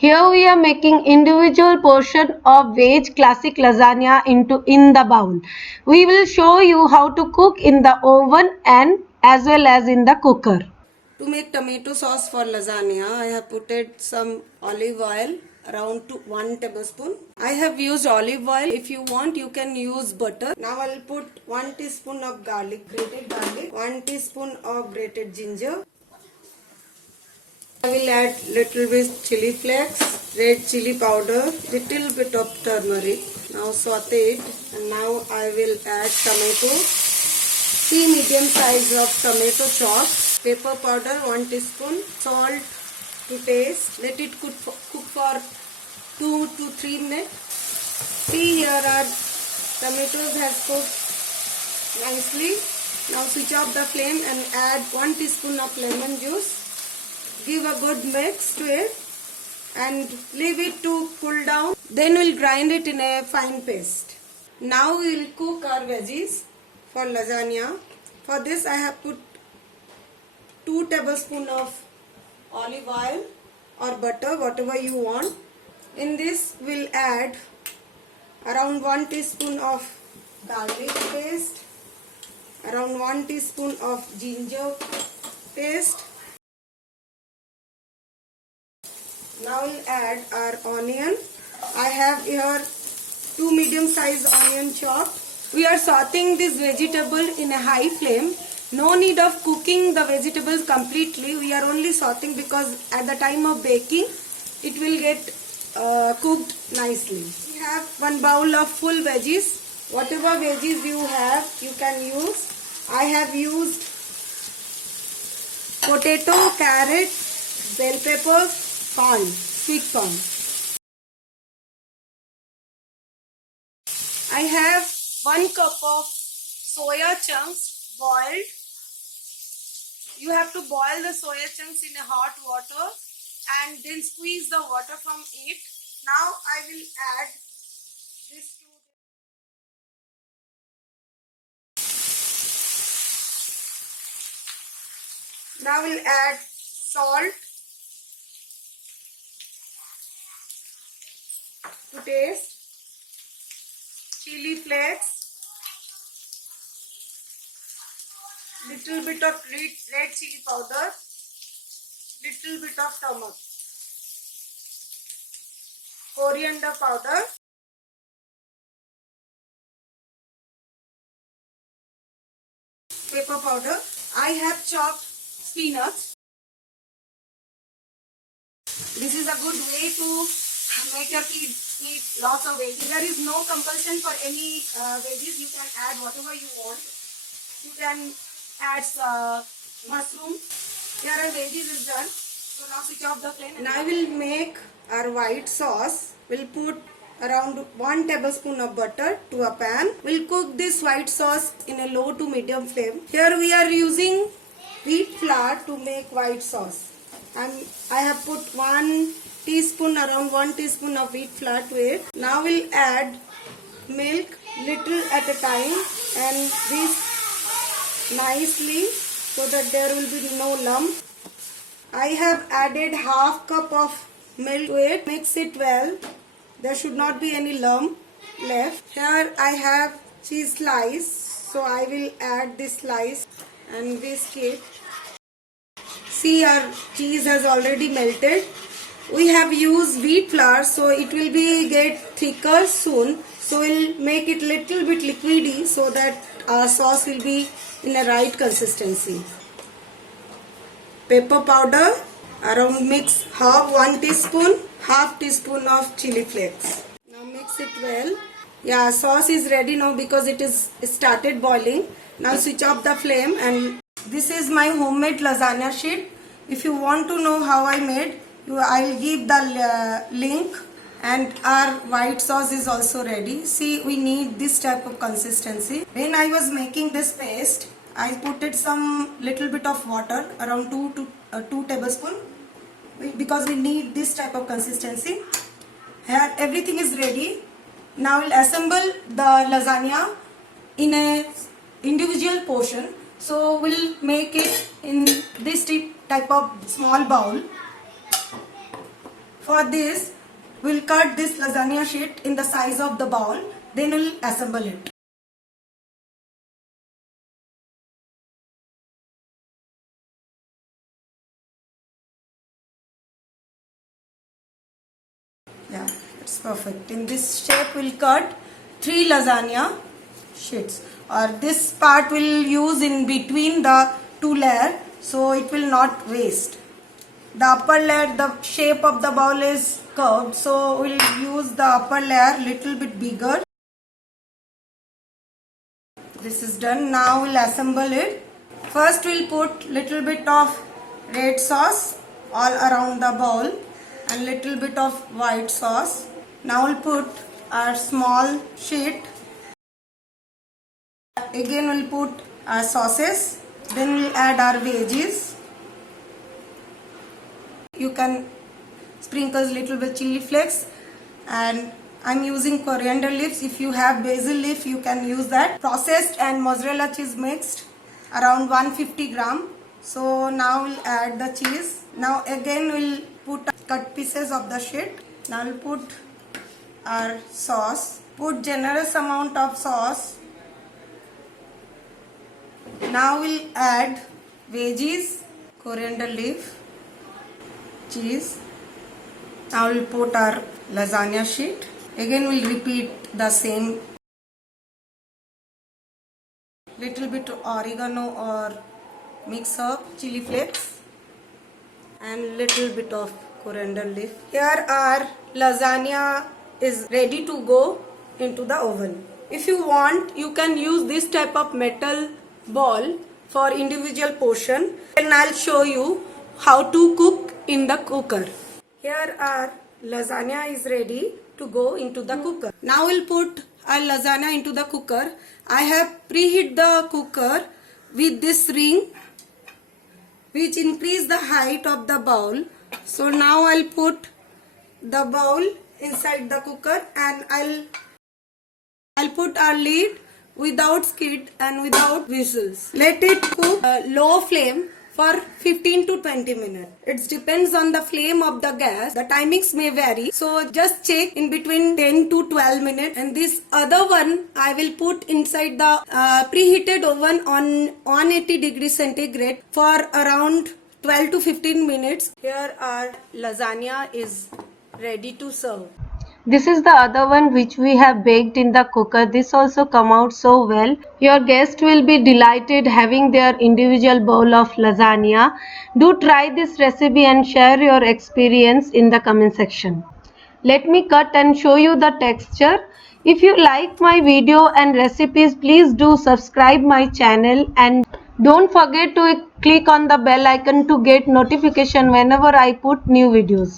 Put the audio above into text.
Here we are making individual portion of veg classic lasagna in the bowl. We will show you how to cook in the oven and as well as in the cooker. To make tomato sauce for lasagna, I have put some olive oil around 1 tablespoon. I have used olive oil. If you want, you can use butter. Now I'll put 1 teaspoon of grated garlic, 1 teaspoon of grated ginger. I will add little bit chili flakes, red chili powder, little bit of turmeric. Now saute it, and now I will add tomato. 3 medium size of tomato chopped, pepper powder 1 teaspoon, salt to taste. Let it cook for 2 to 3 minutes. See, here our tomatoes has cooked nicely. Now switch off the flame and add 1 teaspoon of lemon juice. Give a good mix to it and leave it to cool down. Then we'll grind it in a fine paste. Now we will cook our veggies for lasagna. For this I have put 2 tablespoons of olive oil or butter, whatever you want. In this we'll add around 1 teaspoon of garlic paste, around 1 teaspoon of ginger paste. Now we'll add our onion. I have here 2 medium sized onion chopped. We are sauteing this vegetable in a high flame. No need of cooking the vegetables completely. We are only sauteing because at the time of baking it will get cooked nicely. We have 1 bowl of full veggies. Whatever veggies you have, you can use. I have used potato, carrot, bell peppers, corn, sweet corn. I have 1 cup of soya chunks boiled. You have to boil the soya chunks in a hot water and then squeeze the water from it. Now I will add this to Now we'll add salt to taste, chili flakes, little bit of red chili powder, little bit of turmeric, coriander powder, pepper powder. I have chopped peanuts. This is a good way to make your kids eat lots of veggies. There is no compulsion for any veggies. You can add whatever you want. You can add mushroom. Here our veggies is done. So now switch off the flame. And I will make our white sauce. We'll put around 1 tablespoon of butter to a pan. We'll cook this white sauce in a low to medium flame. Here we are using wheat flour to make white sauce. And I have put 1 teaspoon, around 1 teaspoon of wheat flour to it. Now we'll add milk little at a time and whisk nicely so that there will be no lump. I have added half cup of milk to it. Mix it well. There should not be any lump left. Here I have cheese slice. So I will add this slice and whisk it. See, our cheese has already melted. We have used wheat flour, so it will be get thicker soon. So we'll make it little bit liquidy so that our sauce will be in a right consistency. Pepper powder, around mix half 1 teaspoon, half teaspoon of chili flakes. Now mix it well. Yeah, sauce is ready now because it is started boiling. Now switch off the flame, and this is my homemade lasagna sheet. If you want to know how I made, I'll give the link. And our white sauce is also ready. See, we need this type of consistency. When I was making this paste, I put it some little bit of water, around 2 tablespoons, because we need this type of consistency. Here everything is ready. Now we'll assemble the lasagna in a individual portion. So we'll make it in this type of small bowl. For this, we'll cut this lasagna sheet in the size of the bowl, then we'll assemble it. Yeah, it's perfect. In this shape, we'll cut 3 lasagna sheets, or this part will use in between the 2 layers, so it will not waste. The upper layer, the shape of the bowl is curved, so we'll use the upper layer little bit bigger. This is done. Now we'll assemble it. First we'll put little bit of red sauce all around the bowl and little bit of white sauce. Now we'll put our small sheet. Again we'll put our sauces. Then we'll add our veggies. You can sprinkle little bit chili flakes, and I'm using coriander leaves. If you have basil leaf, you can use that. Processed and mozzarella cheese mixed, around 150 gram. So now we'll add the cheese. Now again we'll put cut pieces of the sheet. Now we'll put our sauce. Put generous amount of sauce. Now we'll add veggies, coriander leaf, cheese. Now we'll put our lasagna sheet. Again we'll repeat the same. Little bit of oregano or mix up chili flakes and little bit of coriander leaf. Here our lasagna is ready to go into the oven. If you want, you can use this type of metal ball for individual portion, and I'll show you how to cook in the cooker. Here our lasagna is ready to go into the cooker. Now we'll put our lasagna into the cooker. I have preheat the cooker with this ring which increase the height of the bowl. So now I'll put the bowl inside the cooker and I'll put our lid without skid and without whistles. Let it cook low flame for 15 to 20 minutes. It depends on the flame of the gas. The timings may vary. So just check in between 10 to 12 minutes. And this other one I will put inside the preheated oven on 180 degrees centigrade for around 12 to 15 minutes. Here our lasagna is ready to serve. This is the other one which we have baked in the cooker. This also come out so well. Your guest will be delighted having their individual bowl of lasagna. Do try this recipe and share your experience in the comment section. Let me cut and show you the texture. If you like my video and recipes, please do subscribe my channel and don't forget to click on the bell icon to get notification whenever I put new videos.